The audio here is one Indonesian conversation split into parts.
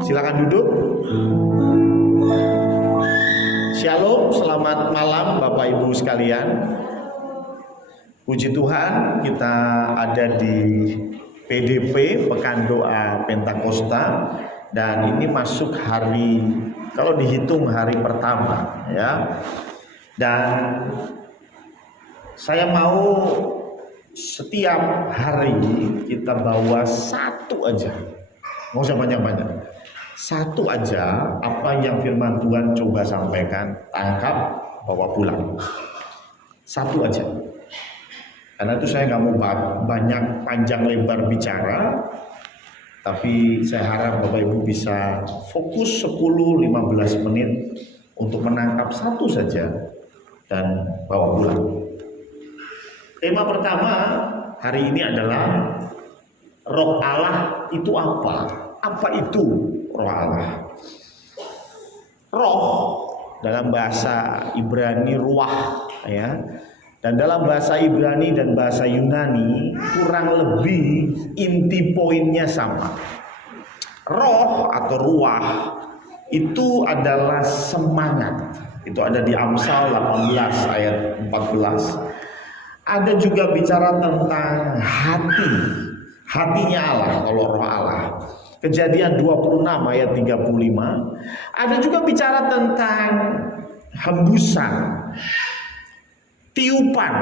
Silakan duduk. Shalom, selamat malam Bapak Ibu sekalian. Puji Tuhan, kita ada di PDP, Pekan Doa Pentakosta, dan ini masuk hari, kalau dihitung hari pertama ya. Dan saya mau setiap hari kita bawa satu aja, nggak usah banyak-banyak, satu aja apa yang firman Tuhan coba sampaikan, tangkap, bawa pulang, satu aja. Karena itu saya nggak mau banyak panjang lebar bicara, tapi saya harap Bapak Ibu bisa fokus 10-15 menit untuk menangkap satu saja dan bawa pulang. Tema pertama hari ini adalah Roh Allah itu apa? Apa itu Roh Allah? Roh dalam bahasa Ibrani ruah ya. Dan dalam bahasa Ibrani dan bahasa Yunani kurang lebih inti poinnya sama. Roh atau ruah itu adalah semangat. Itu ada di Amsal 18 ayat 14. Ada juga bicara tentang hati, hatinya Allah kalau Roh Allah. Kejadian 26 ayat 35. Ada juga bicara tentang hembusan, tiupan,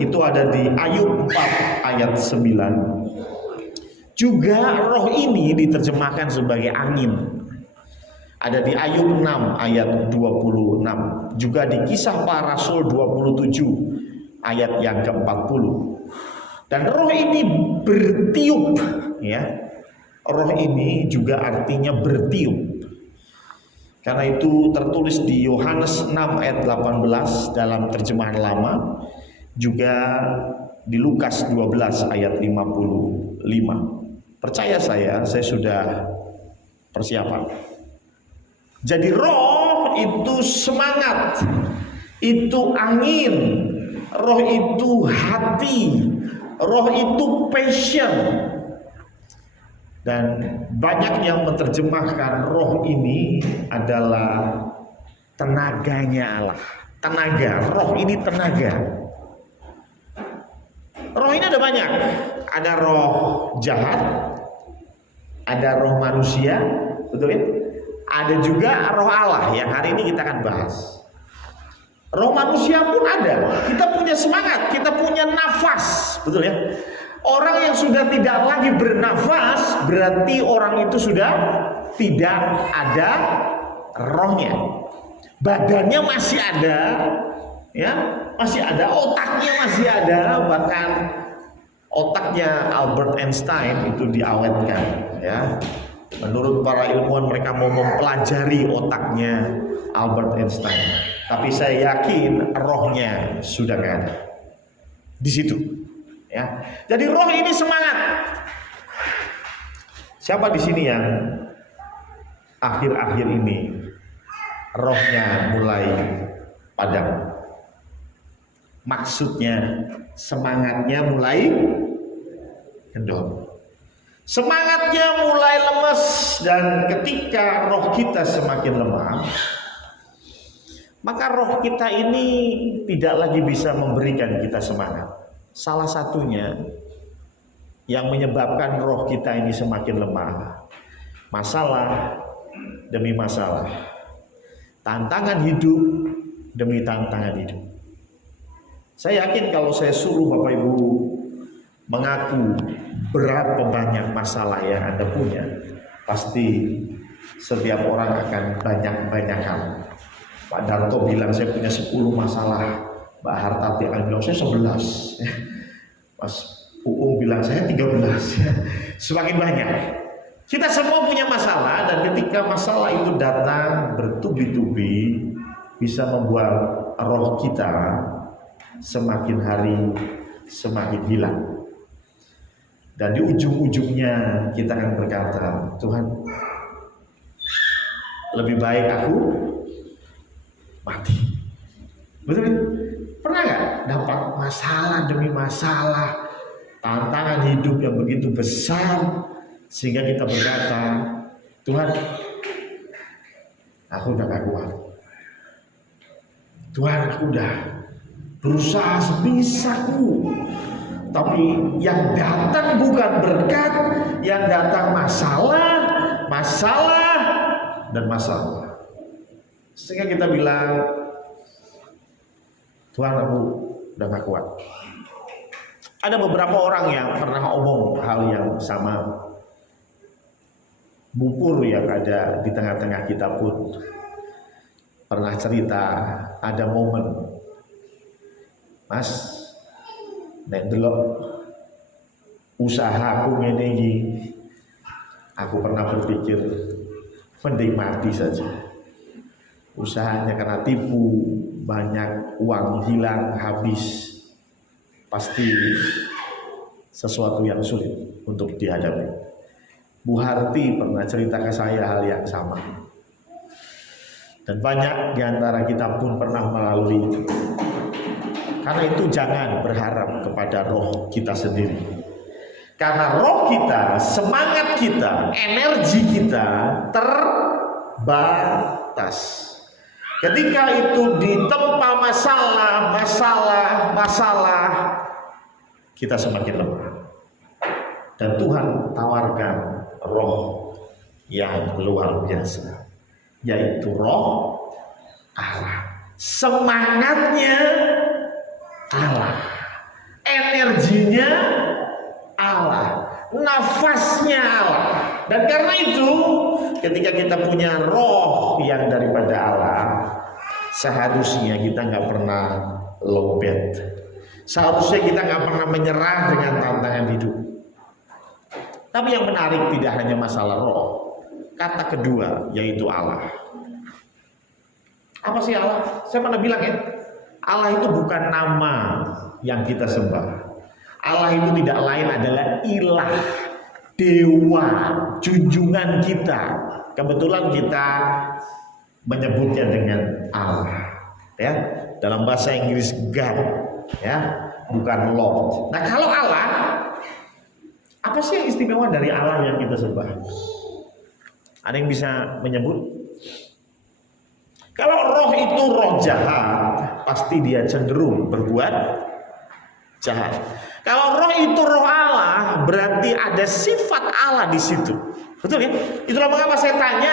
itu ada di Ayub 4 ayat 9. Juga roh ini diterjemahkan sebagai angin. Ada di Ayub 6 ayat 26. Juga di Kisah Para Rasul 27 ayat yang ke-40. Dan roh ini bertiup ya. Roh ini juga artinya bertiup. Karena itu tertulis di Yohanes 6 ayat 18 dalam terjemahan lama, juga di Lukas 12 ayat 55. Percaya saya sudah persiapan. Jadi roh itu semangat, itu angin, roh itu hati, roh itu passion. Dan banyak yang menerjemahkan roh ini adalah tenaganya Allah. Tenaga, roh ini tenaga. Roh ini ada banyak. Ada roh jahat, ada roh manusia, betul ya? Ada juga roh Allah yang hari ini kita akan bahas. Roh manusia pun ada. Kita punya semangat, kita punya nafas, betul ya? Orang yang sudah tidak lagi bernafas berarti orang itu sudah tidak ada rohnya. Badannya masih ada, ya, masih ada, otaknya masih ada, bahkan otaknya Albert Einstein itu diawetkan, ya. Menurut para ilmuwan mereka mau mempelajari otaknya Albert Einstein, tapi saya yakin rohnya sudah nggak ada di situ. Ya, jadi roh ini semangat. Siapa di sini yang akhir-akhir ini rohnya mulai padam? Maksudnya semangatnya mulai kendor. Semangatnya mulai lemes, dan ketika roh kita semakin lemah, maka roh kita ini tidak lagi bisa memberikan kita semangat. Salah satunya yang menyebabkan roh kita ini semakin lemah, masalah demi masalah, tantangan hidup demi tantangan hidup. Saya yakin kalau saya suruh Bapak Ibu mengaku berapa banyak masalah yang Anda punya, pasti setiap orang akan banyak-banyakan. Pak Darto bilang saya punya 10 masalah, Mbak Hartati akan bilang saya 11, Mas Uung bilang saya 13. Semakin banyak. Kita semua punya masalah, dan ketika masalah itu datang bertubi-tubi bisa membuat roh kita semakin hari semakin hilang. Dan di ujung-ujungnya kita akan berkata, Tuhan, lebih baik aku mati. Betul kan? Pernah nggak dapat masalah demi masalah, tantangan hidup yang begitu besar, sehingga kita berkata, Tuhan, aku udah gak kuat. Tuhan, aku udah berusaha sebisaku, tapi yang datang bukan berkat, yang datang masalah, masalah, dan masalah. Sehingga kita bilang, Tuhan, aku udah gak kuat. Ada beberapa orang yang pernah omong hal yang sama. Bu Pur yang ada di tengah-tengah kita pun pernah cerita, ada momen, Mas, nek delok usahaku ngene iki, aku pernah berpikir mending mati saja. Usahanya kena tipu, banyak uang hilang habis, pasti sesuatu yang sulit untuk dihadapi. Bu Harti pernah cerita ke saya hal yang sama. Dan banyak di antara kita pun pernah melalui itu. Karena itu jangan berharap kepada roh kita sendiri. Karena roh kita, semangat kita, energi kita terbatas. Ketika itu ditempa masalah, kita semakin lemah. Dan Tuhan tawarkan roh yang luar biasa, yaitu roh Allah. Semangatnya Allah, energinya Allah, nafasnya Allah. Dan karena itu ketika kita punya roh yang daripada Allah, seharusnya kita nggak pernah lowbat. Seharusnya kita nggak pernah menyerah dengan tantangan hidup. Tapi yang menarik tidak hanya masalah roh. Kata kedua yaitu Allah. Apa sih Allah? Saya pernah bilang ya, Allah itu bukan nama yang kita sembah. Allah itu tidak lain adalah ilah, dewa, junjungan kita. Kebetulan kita menyebutnya dengan Allah, ya. Dalam bahasa Inggris God, ya, bukan Lord. Nah, kalau Allah, apa sih yang istimewa dari Allah yang kita sembah? Ada yang bisa menyebut? Kalau roh itu roh jahat, pasti dia cenderung berbuat jahat. Kalau roh itu roh Allah, berarti ada sifat Allah di situ. Betul ya? Itulah mengapa saya tanya,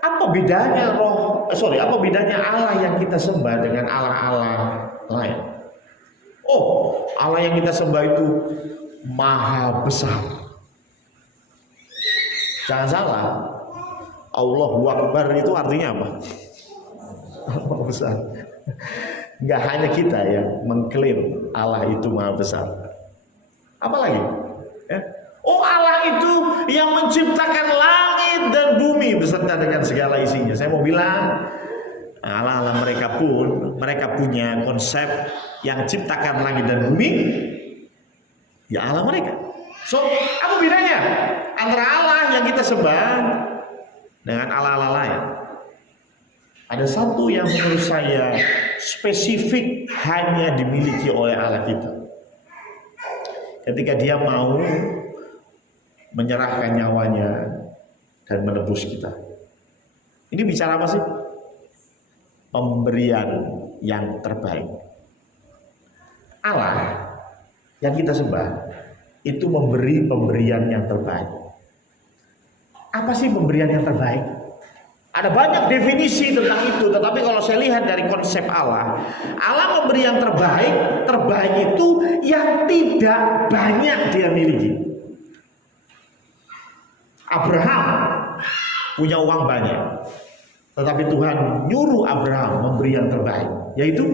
apa bedanya apa bedanya Allah yang kita sembah dengan Allah-Allah lain? Oh, Allah yang kita sembah itu maha besar. Jangan salah, Allahu Akbar itu artinya apa? Maha besar. Enggak hanya kita yang mengklaim Allah itu maha besar. Apalagi? Ya? Oh, Allah itu yang menciptakan langit dan bumi beserta dengan segala isinya. Saya mau bilang, Allah mereka punya konsep yang ciptakan langit dan bumi. Ya Allah mereka. So, apa bedanya antara Allah yang kita sembah dengan Allah-Allah lain? Ada satu yang menurut saya spesifik hanya dimiliki oleh Allah kita. Ketika dia mau menyerahkan nyawanya dan menebus kita. Ini bicara apa sih? Pemberian yang terbaik. Allah yang kita sembah itu memberi pemberian yang terbaik. Apa sih pemberian yang terbaik? Ada banyak definisi tentang itu, tetapi kalau saya lihat dari konsep Allah, Allah memberi yang terbaik. Terbaik itu yang tidak banyak dia miliki. Abraham punya uang banyak, tetapi Tuhan nyuruh Abraham memberi yang terbaik, yaitu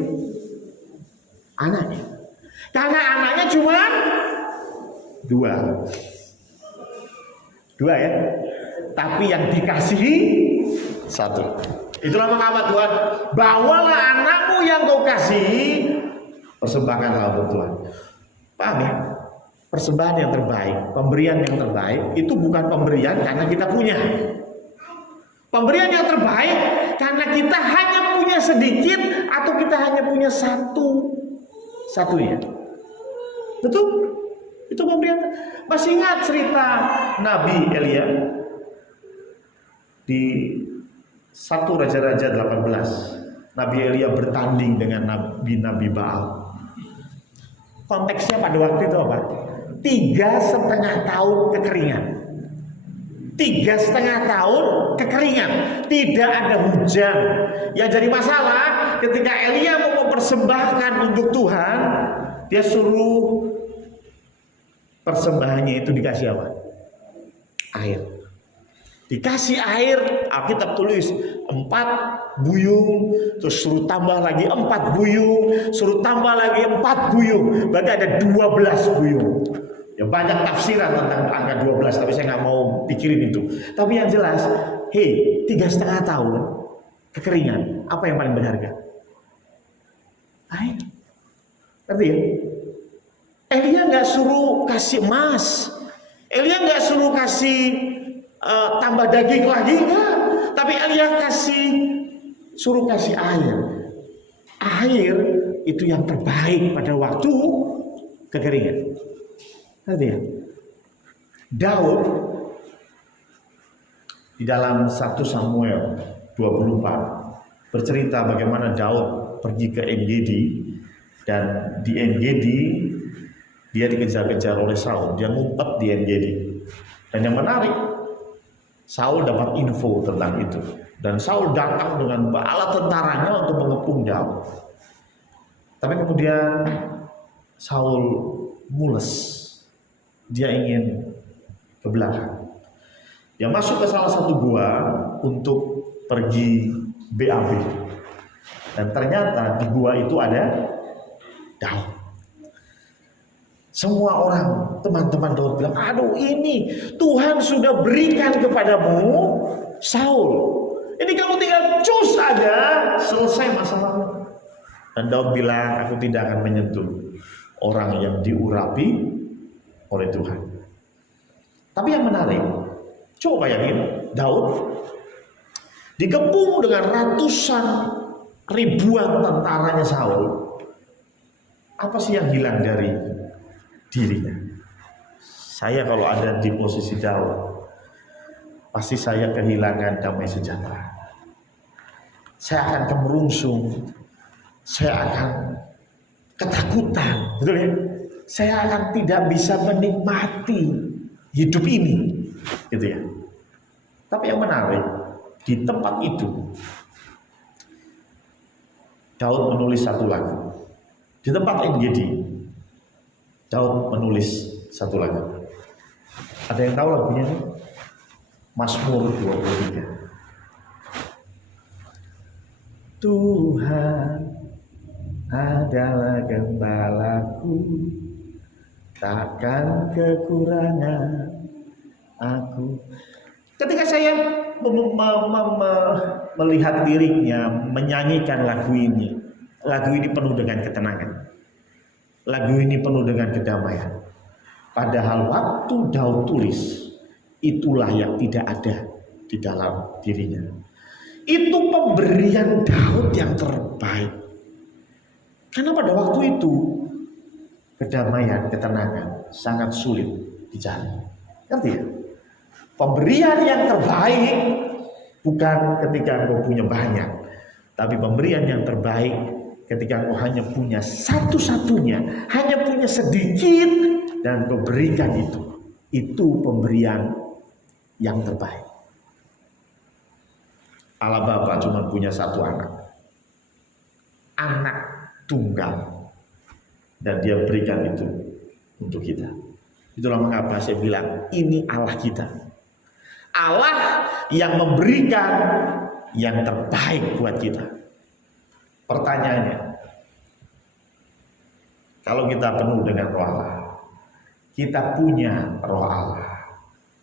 anaknya. Karena anaknya cuma dua ya, tapi yang dikasihi satu. Itulah mengapa Tuhan, bawalah anakmu yang kau kasihi, persembahkanlah untuk Tuhan. Paham ya? Persembahan yang terbaik, pemberian yang terbaik itu bukan pemberian karena kita punya. Pemberian yang terbaik karena kita hanya punya sedikit atau kita hanya punya satunya. Betul? Itu pemberian. Masih ingat cerita Nabi Elia? Di 1 Raja-Raja 18, Nabi Elia bertanding dengan Nabi Baal. Konteksnya pada waktu itu apa? 3,5 tahun kekeringan. 3,5 tahun kekeringan, tidak ada hujan. Yang jadi masalah ketika Elia mau mempersembahkan untuk Tuhan, dia suruh persembahannya itu dikasih apa? Air. Dikasih air, Alkitab tulis 4 buyung, terus suruh tambah lagi 4 buyung, suruh tambah lagi 4 buyung, berarti ada 12 buyung. Ya banyak tafsiran tentang angka 12, tapi saya nggak mau pikirin itu. Tapi yang jelas, 3,5 tahun kekeringan, apa yang paling berharga? Air. Ngerti ya? Elia nggak suruh kasih emas, Elia nggak suruh kasih tambah daging lagi, enggak. Tapi Elia suruh kasih air. Air itu yang terbaik pada waktu kekeringan. Ngerti ya? Daud di dalam 1 Samuel 24 bercerita bagaimana Daud pergi ke En-Gedi, dan di En-Gedi dia dikejar-kejar oleh Saul. Dia ngumpet di En-Gedi. Dan yang menarik, Saul dapat info tentang itu, dan Saul datang dengan bala tentaranya untuk mengepung Daud. Tapi kemudian Saul mules, dia ingin ke belakang. Dia masuk ke salah satu gua untuk pergi BAB, dan ternyata di gua itu ada Daud. Semua orang, teman-teman Daud bilang, aduh ini Tuhan sudah berikan kepadamu Saul. Ini kamu tinggal cus aja, selesai masalahmu. Dan Daud bilang, aku tidak akan menyentuh orang yang diurapi oleh Tuhan. Tapi yang menarik, coba bayangin, Daud dikepung dengan ratusan ribuan tentaranya Saul. Apa sih yang hilang dari dirinya? Saya kalau ada di posisi Daud, pasti saya kehilangan damai sejahtera. Saya akan kemerungsung, saya akan ketakutan, betul ya? Saya akan tidak bisa menikmati hidup ini, gitu ya. Tapi yang menarik, di tempat itu Daud menulis satu lagu. Di tempat En-Gedi, Daud menulis satu lagu. Ada yang tahu lagunya? Mazmur 23. Tuhan adalah gembalaku, takkan kekurangan aku. Ketika saya melihat liriknya, menyanyikan lagu ini penuh dengan ketenangan. Lagu ini penuh dengan kedamaian. Padahal waktu Daud tulis, itulah yang tidak ada di dalam dirinya. Itu pemberian Daud yang terbaik. Karena pada waktu itu, kedamaian, ketenangan sangat sulit dicari. Ngerti ya? Pemberian yang terbaik bukan ketika engkau punya banyak, tapi pemberian yang terbaik ketika engkau hanya punya satu-satunya, hanya punya sedikit, dan engkau berikan itu. Itu pemberian yang terbaik. Allah Bapa cuma punya satu anak tunggal, dan dia berikan itu untuk kita. Itulah mengapa saya bilang ini Allah kita, Allah yang memberikan yang terbaik buat kita. Pertanyaannya, kalau kita penuh dengan roh Allah, kita punya roh Allah,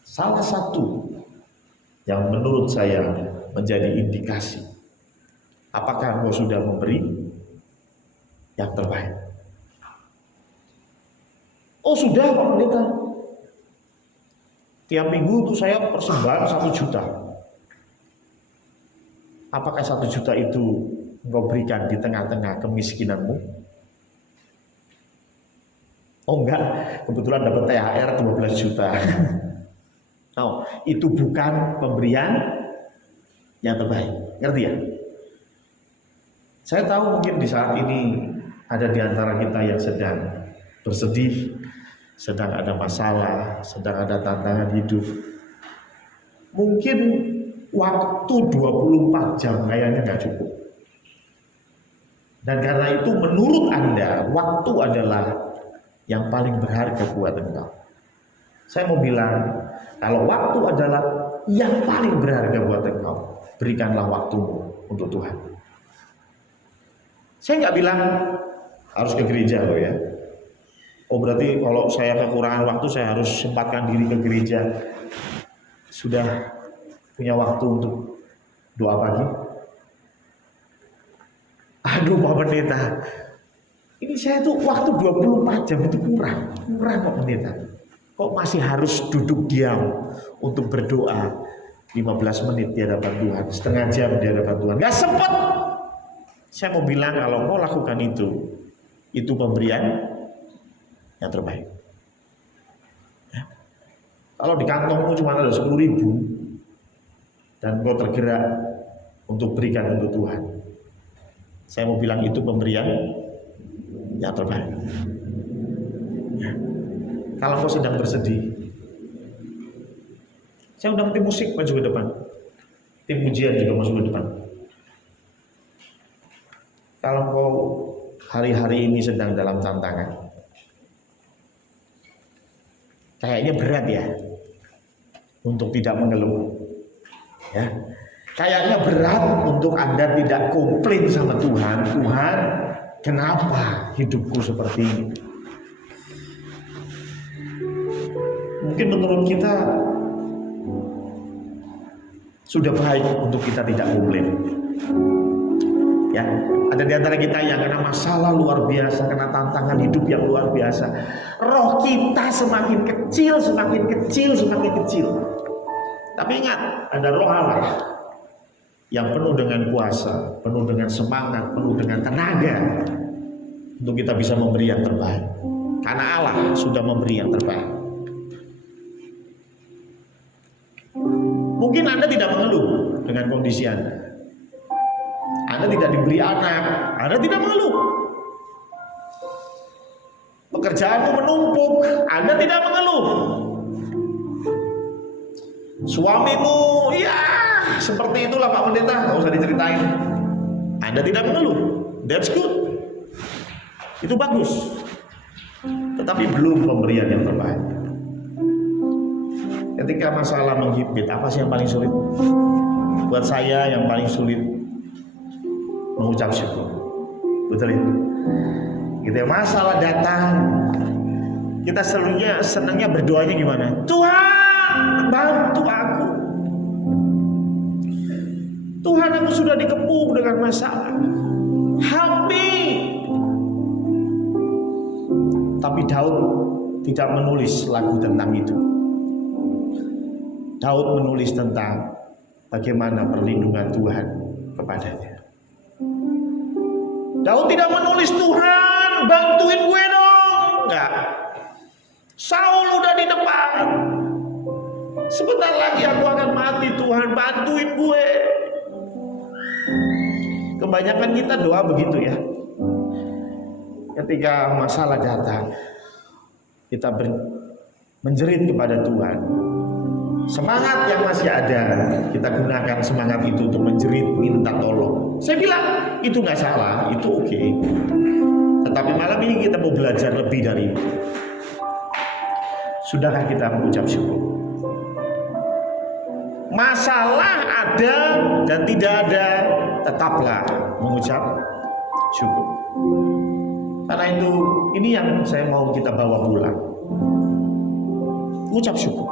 salah satu yang menurut saya menjadi indikasi apakah engkau sudah memberi yang terbaik. Oh sudah Pak Pendeta, tiap minggu itu saya persembahan 1 juta. Apakah 1 juta itu engkau berikan di tengah-tengah kemiskinanmu? Oh enggak, kebetulan dapat THR 12 juta. Nah, itu bukan pemberian yang terbaik. Ngerti ya? Saya tahu mungkin di saat ini ada di antara kita yang sedang bersedih, sedang ada masalah, sedang ada tantangan hidup. Mungkin waktu 24 jam kayaknya nggak cukup. Dan karena itu menurut Anda, waktu adalah yang paling berharga buat engkau. Saya mau bilang, kalau waktu adalah yang paling berharga buat engkau, berikanlah waktumu untuk Tuhan. Saya nggak bilang harus ke gereja loh ya. Oh berarti kalau saya kekurangan waktu saya harus sempatkan diri ke gereja. Sudah punya waktu untuk doa pagi? Aduh Pak Pendeta, ini saya tuh waktu 24 jam itu kurang Pak Pendeta. Kok masih harus duduk diam untuk berdoa 15 menit di hadapan Tuhan, setengah jam di hadapan Tuhan? Gak sempat. Saya mau bilang kalau kau lakukan itu pemberian yang terbaik. Ya. Kalau di kantongmu cuma ada 10.000 dan kau tergerak untuk berikan untuk Tuhan, saya mau bilang itu pemberian yang terbaik. Ya. Kalau kau sedang bersedih, saya undang tim musik maju ke depan, tim pujian juga masuk ke depan. Kalau kau hari-hari ini sedang dalam tantangan, kayaknya berat ya untuk tidak mengeluh, ya. Kayaknya berat untuk Anda tidak komplain sama Tuhan. Tuhan, kenapa hidupku seperti ini? Mungkin menurut kita sudah baik untuk kita tidak komplain. Ya, ada di antara kita yang kena masalah luar biasa, kena tantangan hidup yang luar biasa. Roh kita semakin kecil, semakin kecil, semakin kecil. Tapi ingat, ada roh Allah yang penuh dengan kuasa, penuh dengan semangat, penuh dengan tenaga untuk kita bisa memberi yang terbaik. Karena Allah sudah memberi yang terbaik. Mungkin Anda tidak mengeluh dengan kondisi Anda. Anda tidak diberi anak, Anda tidak mengeluh. Pekerjaanmu menumpuk, Anda tidak mengeluh. Suamimu, ya seperti itulah Pak Pendeta, nggak usah diceritain. Anda tidak mengeluh, that's good. Itu bagus. Tetapi belum pemberian yang terbaik. Ketika masalah menghimpit, apa sih yang paling sulit? Buat saya yang paling sulit mengucap syukur. Betul ya? Gitu ya, masalah datang, kita senangnya berdoanya gimana? Tuhan, bantu aku. Tuhan, aku sudah dikepung dengan masalah. Help me. Tapi Daud tidak menulis lagu tentang itu. Daud menulis tentang bagaimana perlindungan Tuhan kepadanya. Daud tidak menulis Tuhan bantuin gue dong, enggak. Saul udah di depan, sebentar lagi aku akan mati, Tuhan bantuin gue. Kebanyakan kita doa begitu ya. Ketika masalah datang, kita menjerit kepada Tuhan. Semangat yang masih ada, kita gunakan semangat itu untuk menjerit, minta tolong. Saya bilang itu nggak salah, itu oke. Tetapi malam ini kita mau belajar lebih dari itu. Sudahkah kita mengucap syukur? Masalah ada dan tidak ada, tetaplah mengucap syukur. Karena itu, ini yang saya mau kita bawa pulang. Ucap syukur.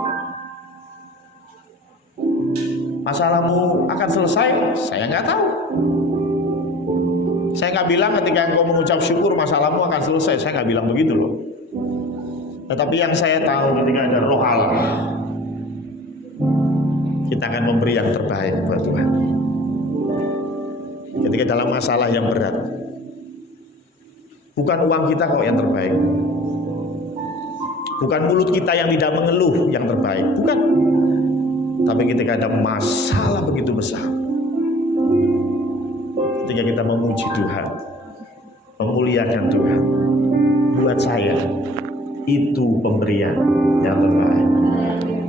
Masalahmu akan selesai? Saya nggak tahu. Saya nggak bilang ketika engkau mengucap syukur masalahmu akan selesai. Saya nggak bilang begitu loh. Tetapi yang saya tahu ketika ada roh Allah, kita akan memberi yang terbaik buat Tuhan. Ketika dalam masalah yang berat, bukan uang kita kok yang terbaik, bukan mulut kita yang tidak mengeluh yang terbaik, bukan. Tapi ketika ada masalah begitu besar, ketika kita memuji Tuhan, memuliakan Tuhan, buat saya itu pemberian yang terbaik.